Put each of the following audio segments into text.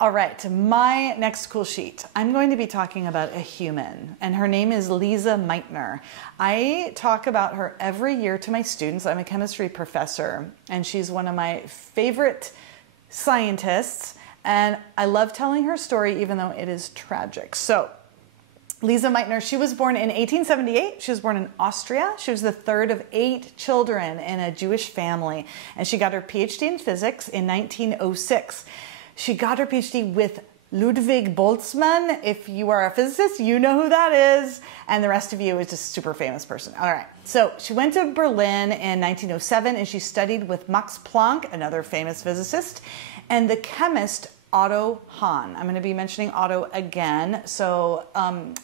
All right, my next cool sheet. I'm going to be talking about a human, and her name is Lise Meitner. I talk about her every year to my students. I'm a chemistry professor, and she's one of my favorite scientists, and I love telling her story even though it is tragic. So, Lise Meitner, she was born in 1878. She was born in Austria. She was the third of 8 children in a Jewish family, and she got her PhD in physics in 1906. She got her PhD with Ludwig Boltzmann. If you are a physicist, you know who that is. And the rest of you is just a super famous person. All right. So she went to Berlin in 1907 and she studied with Max Planck, another famous physicist, and the chemist Otto Hahn. I'm going to be mentioning Otto again. So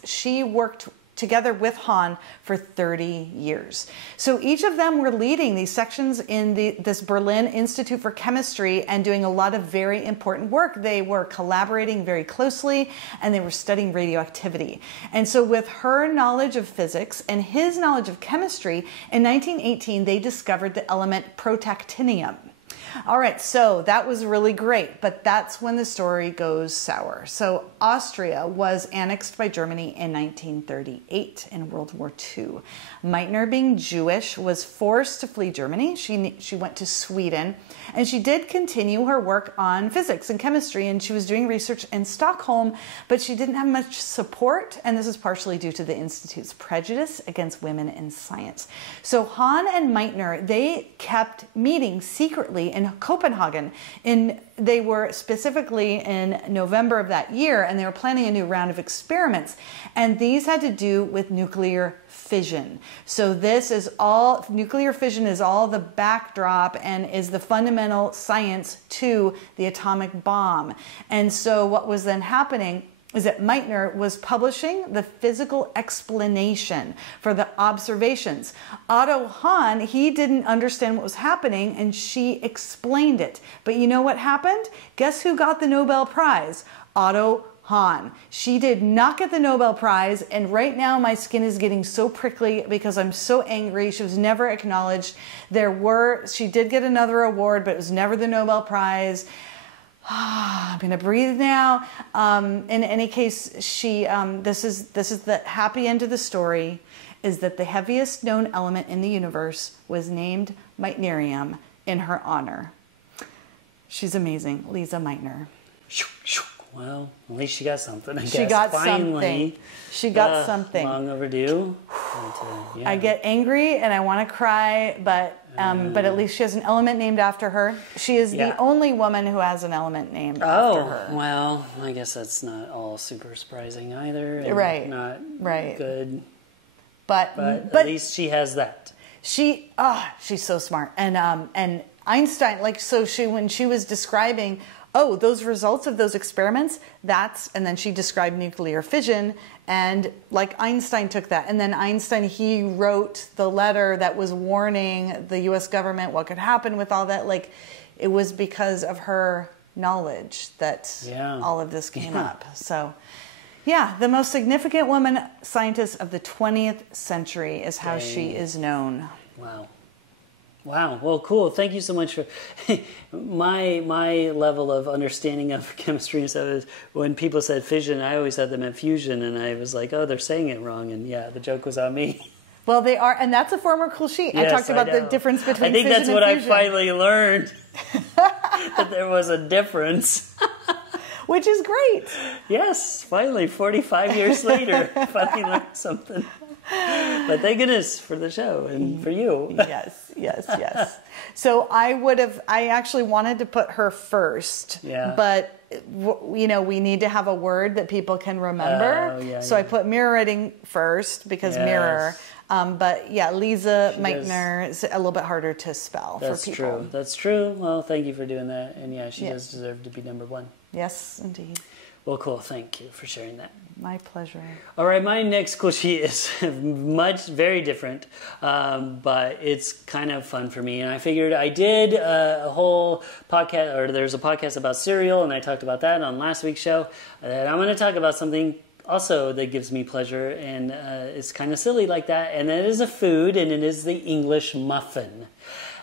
she worked together with Hahn for 30 years. So each of them were leading these sections in this Berlin Institute for Chemistry and doing a lot of very important work. They were collaborating very closely and they were studying radioactivity. And so with her knowledge of physics and his knowledge of chemistry, in 1918 they discovered the element protactinium. All right, so that was really great, but that's when the story goes sour. So Austria was annexed by Germany in 1938 in World War II. Meitner, being Jewish, was forced to flee Germany. She went to Sweden, and she did continue her work on physics and chemistry, and she was doing research in Stockholm, but she didn't have much support, and this is partially due to the Institute's prejudice against women in science. So Hahn and Meitner, they kept meeting secretly in Copenhagen. They were specifically in November of that year, and they were planning a new round of experiments. And these had to do with nuclear fission. So this is all, nuclear fission is all the backdrop and is the fundamental science to the atomic bomb. And so what was then happening is that Meitner was publishing the physical explanation for the observations. Otto Hahn, he didn't understand what was happening, and she explained it. But you know what happened? Guess who got the Nobel Prize? Otto Hahn. She did not get the Nobel Prize, and right now my skin is getting so prickly because I'm so angry. She was never acknowledged. She did get another award, but it was never the Nobel Prize. I'm gonna breathe now. In any case, this is the happy end of the story, is that the heaviest known element in the universe was named Meitnerium in her honor. She's amazing, Lise Meitner. Well, at least she got something, I guess. She got Finally. something. She got something. Long overdue. Yeah. I get angry and I want to cry, but at least she has an element named after her. She is the only woman who has an element named after her. Oh, well, I guess that's not all super surprising either. And right. Not good. But at least she has that. She's so smart. And Einstein, when she was describing, those results of those experiments, and then she described nuclear fission, and Einstein took that. And then Einstein, he wrote the letter that was warning the US government what could happen with all that. It was because of her knowledge that all of this came up. So, the most significant woman scientist of the 20th century is how she is known. Wow. Wow. Well, cool. Thank you so much for my level of understanding of chemistry and stuff is when people said fission, I always thought they meant fusion, and I was like, oh, they're saying it wrong, and the joke was on me. Well, they are, and that's a former cool sheet. Yes, I talked about the difference between fission and fusion. I think that's what I finally learned, that there was a difference. Which is great. Yes, finally, 45 years later, I finally learned something. But thank goodness for the show and for you. Yes. So I actually wanted to put her first. Yeah. But, we need to have a word that people can remember. I put mirror writing first because mirror. But Lise Meitner is a little bit harder to spell for people. That's true. Well, thank you for doing that. And she does deserve to be #1. Yes, indeed. Well, cool. Thank you for sharing that. My pleasure. All right, my next cool sheet is very different, but it's kind of fun for me. And I figured I did a whole podcast, or there's a podcast about cereal, and I talked about that on last week's show. And I'm going to talk about something also that gives me pleasure, and it's kind of silly like that. And it is a food, and it is the English muffin.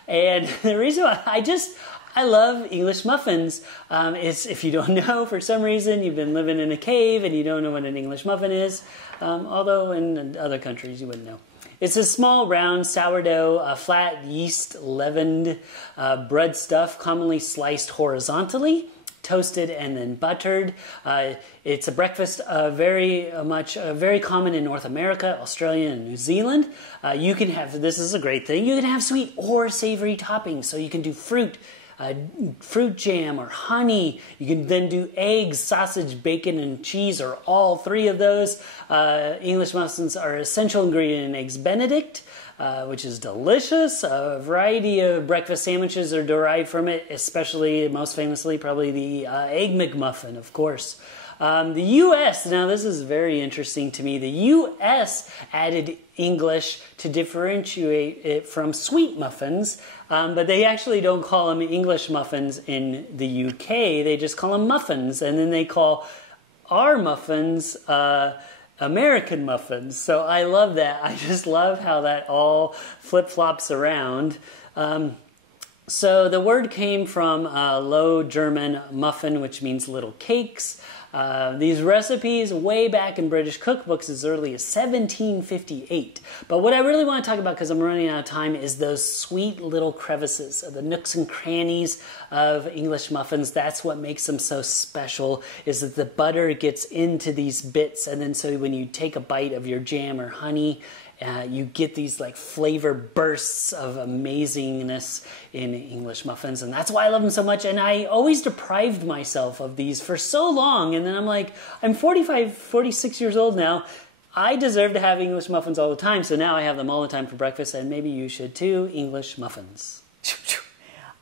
And the reason why I love English muffins. It's, if you don't know, for some reason, you've been living in a cave and you don't know what an English muffin is, although in other countries you wouldn't know. It's a small, round sourdough, flat, yeast-leavened bread stuff, commonly sliced horizontally, toasted and then buttered. It's a breakfast very common in North America, Australia, and New Zealand. You can have, this is a great thing, you can have sweet or savory toppings. So you can do fruit jam or honey. You can then do eggs, sausage, bacon, and cheese, or all three of those. English muffins are essential ingredient in Eggs Benedict, which is delicious. A variety of breakfast sandwiches are derived from it, especially, most famously, probably the Egg McMuffin, of course. The U.S., now this is very interesting to me, the U.S. added English to differentiate it from sweet muffins, but they actually don't call them English muffins in the U.K., they just call them muffins, and then they call our muffins American muffins. So I love that. I just love how that all flip-flops around. So the word came from Low German muffin, which means little cakes. These recipes way back in British cookbooks as early as 1758. But what I really want to talk about, because I'm running out of time, is those sweet little crevices, the nooks and crannies of English muffins. That's what makes them so special, is that the butter gets into these bits, and then so when you take a bite of your jam or honey, you get these like flavor bursts of amazingness in English muffins, and that's why I love them so much. And I always deprived myself of these for so long, and then I'm like, I'm 45, 46 years old now. I deserve to have English muffins all the time, so now I have them all the time for breakfast, and maybe you should too. English muffins.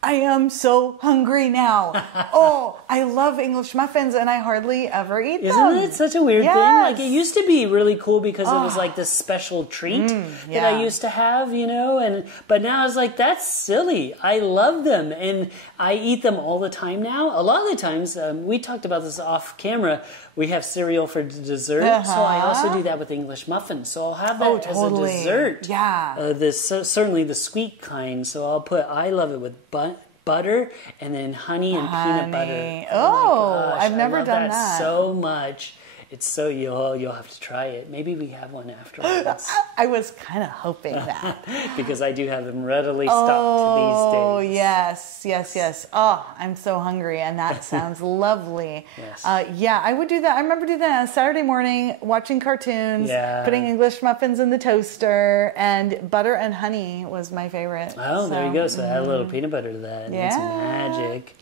I am so hungry now. Oh, I love English muffins and I hardly ever eat them. Isn't it such a weird thing? Like, it used to be really cool because it was like this special treat that I used to have, you know, but now it's like, that's silly. I love them and I eat them all the time now. A lot of the times, we talked about this off camera, we have cereal for dessert, so I also do that with English muffins. So I'll have that as a dessert. Yeah. Certainly the sweet kind. So I love it with butter and then honey and peanut butter. Oh, my gosh, I've never done that so much. It's so, you'll have to try it. Maybe we have one afterwards. I was kind of hoping that. Because I do have them readily stocked these days. Oh, yes. Oh, I'm so hungry, and that sounds lovely. Yes. Yeah, I would do that. I remember doing that on Saturday morning, watching cartoons, putting English muffins in the toaster, and butter and honey was my favorite. Oh, there you go. So add a little peanut butter to that, and it's magic.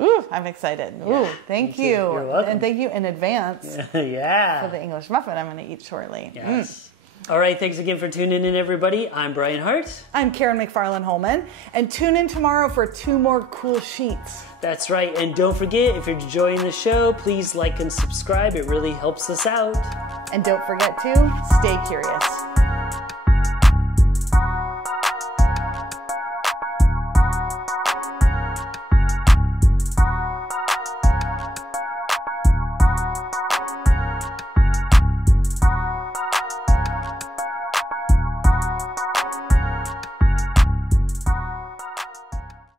Ooh, I'm excited. Ooh, thank you. You're welcome. And thank you in advance for the English muffin I'm going to eat shortly. Yes. All right, thanks again for tuning in, everybody. I'm Brian Hart. I'm Karen McFarland-Holman. And tune in tomorrow for 2 more cool sheets. That's right. And don't forget, if you're enjoying the show, please like and subscribe. It really helps us out. And don't forget to stay curious.